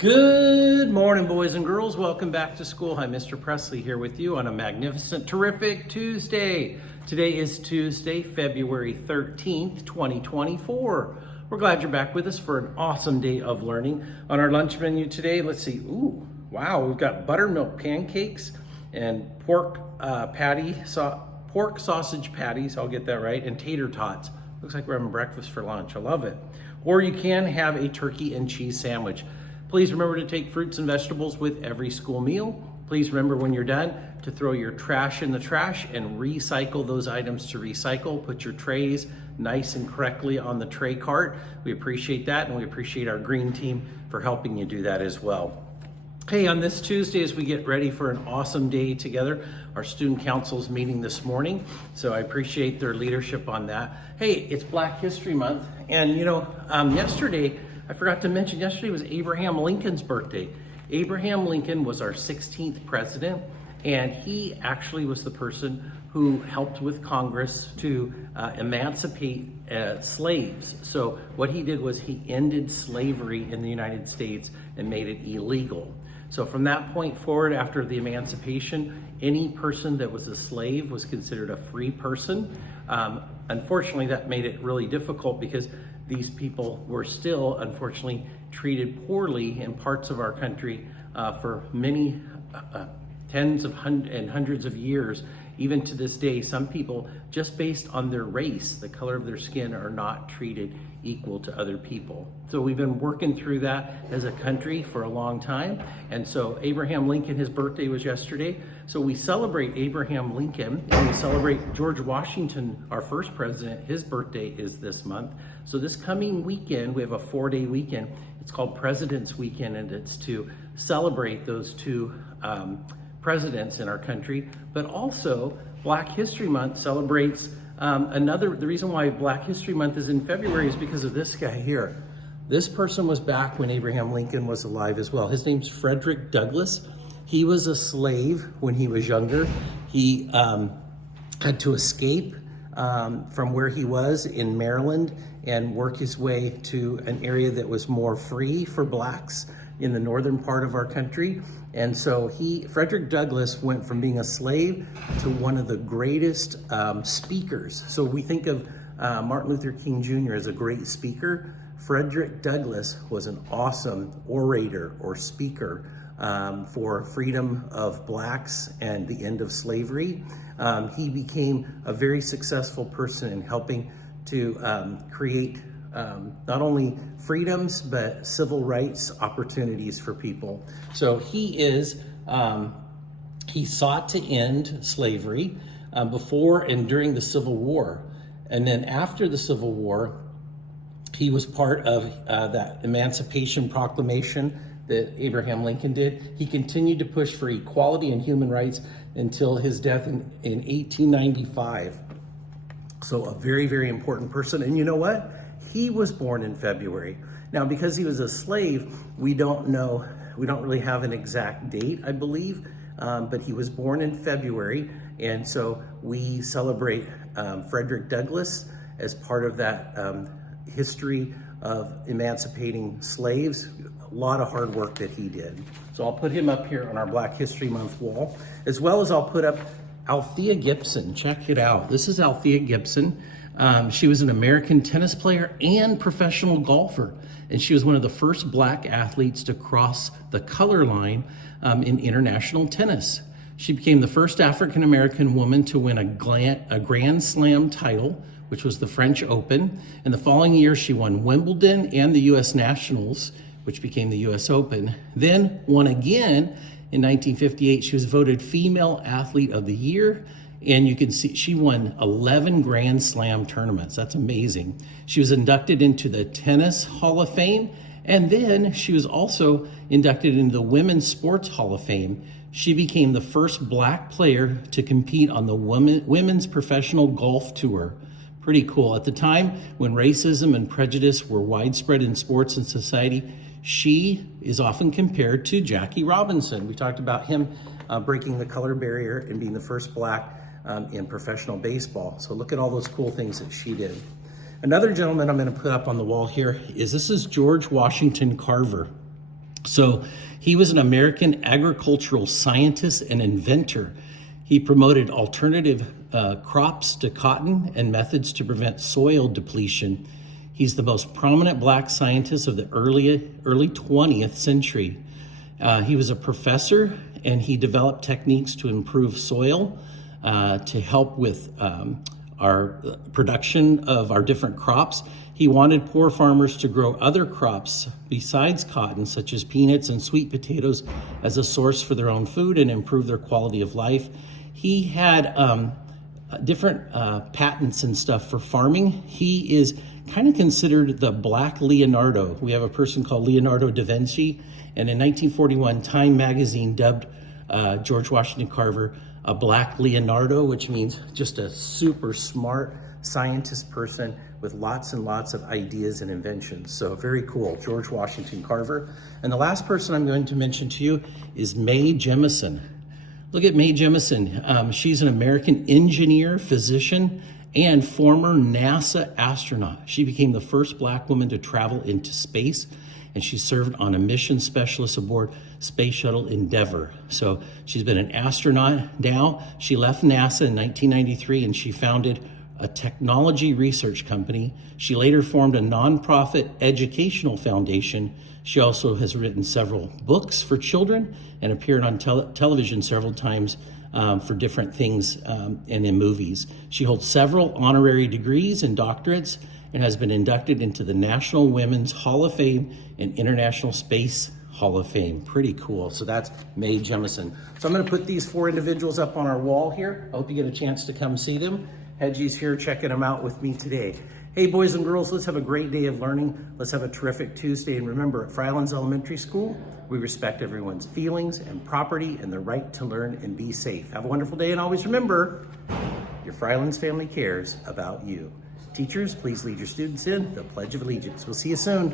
Good morning, boys and girls. Welcome back to school. Hi, Mr. Presley here with you on a magnificent, terrific Tuesday. Today is Tuesday, February 13th, 2024. We're glad you're back with us for an awesome day of learning. On our lunch menu today, let's see. Ooh, wow, we've got buttermilk pancakes and pork sausage patties, I'll get that right, and tater tots. Looks like we're having breakfast for lunch. I love it. Or you can have a turkey and cheese sandwich. Please remember to take fruits and vegetables with every school meal. Please remember when you're done to throw your trash in the trash and recycle those items to recycle. Put your trays nice and correctly on the tray cart. We appreciate that, and we appreciate our green team for helping you do that as well. Hey, on this Tuesday, as we get ready for an awesome day together, our student council's meeting this morning, so I appreciate their leadership on that. Hey, it's Black History Month, and yesterday, I forgot to mention, yesterday was Abraham Lincoln's birthday. Abraham Lincoln was our 16th president, and he actually was the person who helped with Congress to emancipate slaves. So what he did was he ended slavery in the United States and made it illegal. So from that point forward, after the emancipation, any person that was a slave was considered a free person. Unfortunately, that made it really difficult because these people were still, unfortunately, treated poorly in parts of our country for many tens of hundreds of years. Even to this day, some people, just based on their race, the color of their skin, are not treated equal to other people. So we've been working through that as a country for a long time. And so Abraham Lincoln, his birthday was yesterday. So we celebrate Abraham Lincoln, and we celebrate George Washington, our first president. His birthday is this month. So this coming weekend, we have a 4-day weekend. It's called President's Weekend, and it's to celebrate those two presidents in our country. But also, Black History Month celebrates the reason why Black History Month is in February is because of this guy here. This person was back when Abraham Lincoln was alive as well. His name's Frederick Douglass. He was a slave when he was younger. He had to escape from where he was in Maryland and work his way to an area that was more free for blacks in the northern part of our country. And so Frederick Douglass went from being a slave to one of the greatest speakers. So we think of Martin Luther King Jr. as a great speaker. Frederick Douglass was an awesome orator or speaker for freedom of blacks and the end of slavery. He became a very successful person in helping to create not only freedoms, but civil rights opportunities for people. So he sought to end slavery before and during the Civil War. And then after the Civil War, he was part of that Emancipation Proclamation that Abraham Lincoln did. He continued to push for equality and human rights until his death in 1895. So a very, very important person. And you know what? He was born in February. Now, because he was a slave, we don't really have an exact date, I believe, but he was born in February. And so we celebrate Frederick Douglass as part of that history of emancipating slaves. A lot of hard work that he did. So I'll put him up here on our Black History Month wall, as well as I'll put up Althea Gibson. Check it out. This is Althea Gibson. She was an American tennis player and professional golfer, and she was one of the first black athletes to cross the color line in international tennis. She became the first African-American woman to win a Grand Slam title, which was the French Open. And the following year, she won Wimbledon and the U.S. Nationals, which became the U.S. Open. Then won again in 1958. She was voted Female Athlete of the Year. And you can see she won 11 Grand Slam tournaments. That's amazing. She was inducted into the Tennis Hall of Fame, and then she was also inducted into the Women's Sports Hall of Fame. She became the first black player to compete on the Women's Professional Golf Tour. Pretty cool. At the time when racism and prejudice were widespread in sports and society, she is often compared to Jackie Robinson. We talked about him breaking the color barrier and being the first black in professional baseball. So look at all those cool things that she did. Another gentleman I'm going to put up on the wall here is George Washington Carver. So he was an American agricultural scientist and inventor. He promoted alternative crops to cotton and methods to prevent soil depletion. He's the most prominent black scientist of the early 20th century. He was a professor, and he developed techniques to improve soil, to help with our production of our different crops. He wanted poor farmers to grow other crops besides cotton, such as peanuts and sweet potatoes, as a source for their own food and improve their quality of life. He had different patents and stuff for farming. He is kind of considered the Black Leonardo. We have a person called Leonardo da Vinci, and in 1941, Time magazine dubbed George Washington Carver a Black Leonardo, which means just a super smart scientist person with lots and lots of ideas and inventions. So very cool, George Washington Carver. And the last person I'm going to mention to you is Mae Jemison. Look at Mae Jemison. She's an American engineer, physician, and former NASA astronaut. She became the first black woman to travel into space, and she served on a mission specialist aboard Space Shuttle Endeavour. So she's been an astronaut now. She left NASA in 1993, and she founded a technology research company. She later formed a nonprofit educational foundation. She also has written several books for children and appeared on television several times for different things and in movies. She holds several honorary degrees and doctorates and has been inducted into the National Women's Hall of Fame and International Space Hall of Fame. Pretty cool. So that's Mae Jemison. So I'm going to put these 4 individuals up on our wall here. I hope you get a chance to come see them. Hedgie's here checking them out with me today. Hey, boys and girls, let's have a great day of learning. Let's have a terrific Tuesday. And remember, at Fryelands Elementary School, we respect everyone's feelings and property and the right to learn and be safe. Have a wonderful day, and always remember, your Fryelands family cares about you. Teachers, please lead your students in the Pledge of Allegiance. We'll see you soon.